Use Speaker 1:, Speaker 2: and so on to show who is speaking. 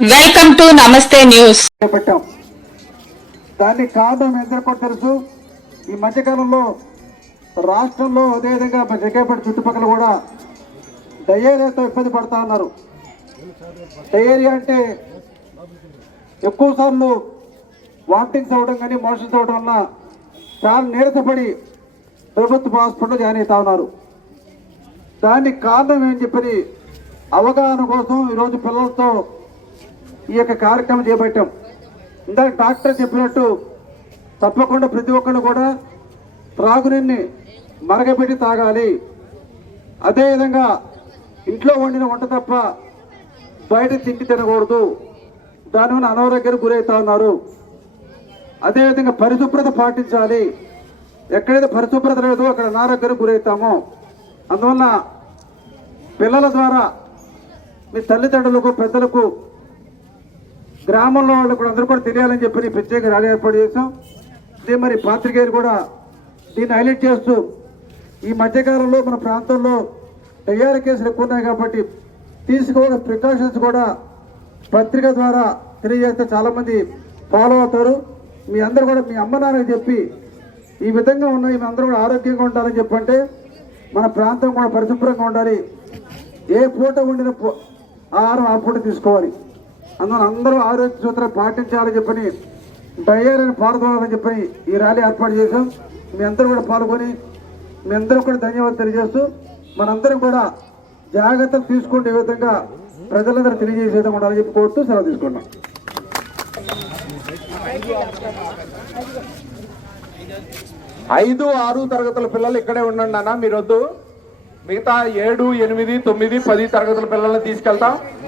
Speaker 1: Welcome to Namaste news
Speaker 2: చేపట్టాం దాన్ని కారణం ఎందరికో తెలుసు? ఈ మధ్యకాలంలో రాష్ట్రంలో అదేవిధంగా మన జగ్గేపేట చుట్టుపక్కల కూడా డయేరియాతో ఇబ్బంది పడతా ఉన్నారు. డయేరియా అంటే ఎక్కువ సార్లు వామిటింగ్స్ అవ్వడం కానీ మోషన్స్ అవ్వడం వల్ల చాలా నీరసపడి ప్రభుత్వ హాస్పిటల్లో జాయిన్ అవుతా ఉన్నారు. దానికి కారణం ఏం చెప్పని అవగాహన కోసం ఈరోజు పిల్లలతో ఈ యొక్క కార్యక్రమం చేపట్టాం. ఇందాక డాక్టర్ చెప్పినట్టు తప్పకుండా ప్రతి ఒక్కరు కూడా త్రాగునీరిని మరగపెట్టి తాగాలి. అదేవిధంగా ఇంట్లో వండిన వంట తప్ప బయట తిండి తినకూడదు. దానివల్ల అనారోగ్యానికి గురవుతా ఉన్నారు. అదేవిధంగా పరిశుభ్రత పాటించాలి. ఎక్కడైతే పరిశుభ్రత లేదో అక్కడ అనారోగ్యానికి గురవుతామో. అందువల్ల పిల్లల ద్వారా మీ తల్లిదండ్రులకు పెద్దలకు గ్రామంలో వాళ్ళు కూడా అందరూ కూడా తెలియాలని చెప్పి ప్రత్యేక ర్యాలీ ఏర్పాటు చేశాం. ఇదే మరి పాత్రికేయులు కూడా దీన్ని హైలైట్ చేస్తూ ఈ మధ్యకాలంలో మన ప్రాంతంలో తయారు కేసులు ఎక్కువ ఉన్నాయి కాబట్టి తీసుకోవడం ప్రికాషన్స్ కూడా పత్రిక ద్వారా తెలియజేస్తే చాలామంది ఫాలో అవుతారు. మీ అందరూ కూడా మీ అమ్మ నాన్నకి చెప్పి ఈ విధంగా ఉన్న మీ అందరూ కూడా ఆరోగ్యంగా ఉండాలని చెప్పంటే మన ప్రాంతం కూడా పరిశుభ్రంగా ఉండాలి. ఏ పూట ఉండిన పూ- ఆహారం ఆ పూట తీసుకోవాలి. అందువల్ల అందరూ ఆరోగ్య సూత్రాలు పాటించాలని చెప్పని డయరీని పాల్గొనాలని చెప్పని ఈ ర్యాలీ ఏర్పాటు చేశాం. మీ అందరూ కూడా పాల్గొని మీ అందరూ కూడా ధన్యవాదాలు తెలియజేస్తూ మనందరం కూడా జాగ్రత్తలు తీసుకుంటే విధంగా ప్రజలందరూ తెలియజేసే విధంగా ఉండాలని చెప్పి కోరుతూ సెలవు తీసుకున్నాం
Speaker 3: ఐదు ఆరు తరగతుల పిల్లలు ఇక్కడే ఉండండి అన్న మీరు వద్దు మిగతా ఏడు ఎనిమిది తొమ్మిది పది తరగతుల పిల్లల్ని తీసుకెళ్తాం.